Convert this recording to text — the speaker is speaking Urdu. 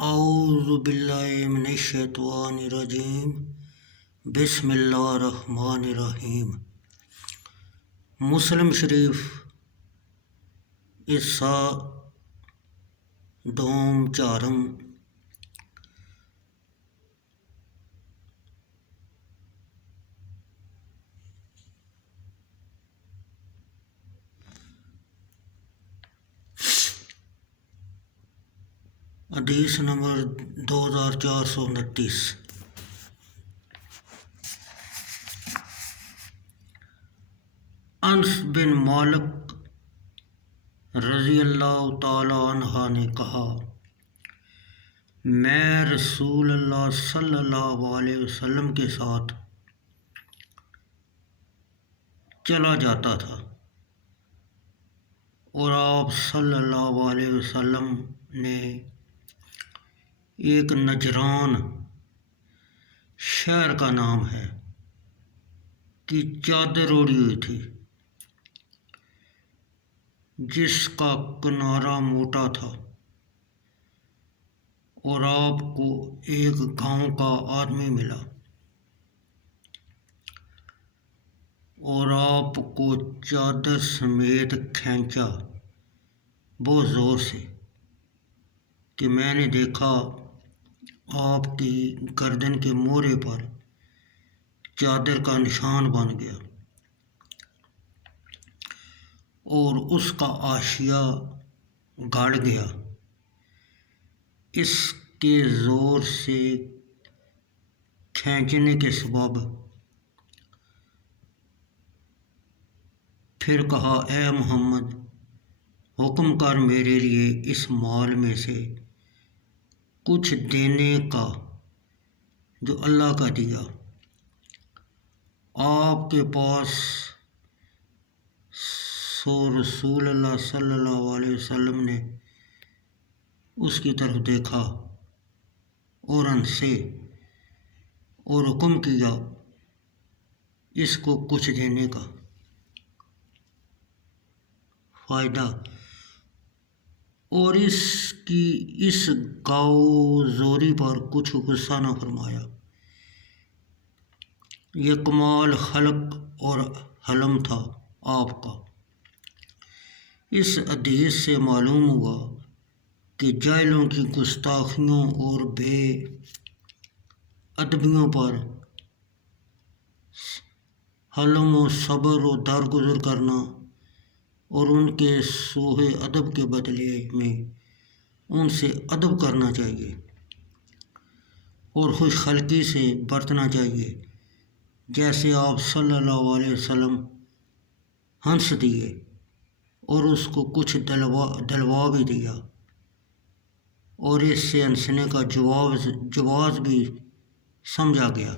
اعوذ باللہ من الشیطان الرجیم بسم اللہ الرحمن الرحیم۔ مسلم شریف حصہ دوم چارم حدیث نمبر 2429۔ انس بن مالک رضی اللہ تعالی عنہ نے کہا، میں رسول اللہ صلی اللہ علیہ وسلم کے ساتھ چلا جاتا تھا اور آپ صلی اللہ علیہ وسلم نے ایک نجران شہر کا نام ہے کی چادر اوڑھی ہوئی تھی جس کا کنارہ موٹا تھا، اور آپ کو ایک گاؤں کا آدمی ملا اور آپ کو چادر سمیت کھینچا بہت زور سے کہ میں نے دیکھا آپ کی گردن کے موڑے پر چادر کا نشان بن گیا اور اس کا حاشیہ گڑ گیا۔ اس کے زور سے کھینچنے کے سبب پھر کہا، اے محمد، حکم کر میرے لیے اس مال میں سے کچھ دینے کا جو اللہ کا دیا۔ آپ کے پاس سو رسول اللہ صلی اللہ علیہ وسلم نے اس کی طرف دیکھا اور ہنسے اور حکم کیا اس کو کچھ دینے کا۔ فائدہ اور اس کی اس گاؤ زوری پر کچھ غصہ نہ فرمایا۔ یہ کمال خلق اور حلم تھا آپ کا۔ اس حدیث سے معلوم ہوا کہ جاہلوں کی گستاخیوں اور بے ادبیوں پر حلم و صبر و درگزر کرنا اور ان کے سوء ادب کے بدلے میں ان سے ادب کرنا چاہیے اور خوش خلقی سے برتنا چاہیے، جیسے آپ صلی اللہ علیہ وسلم ہنس دیے اور اس کو کچھ دلوا بھی دیا، اور اس سے ہنسنے کا جواز بھی سمجھا گیا۔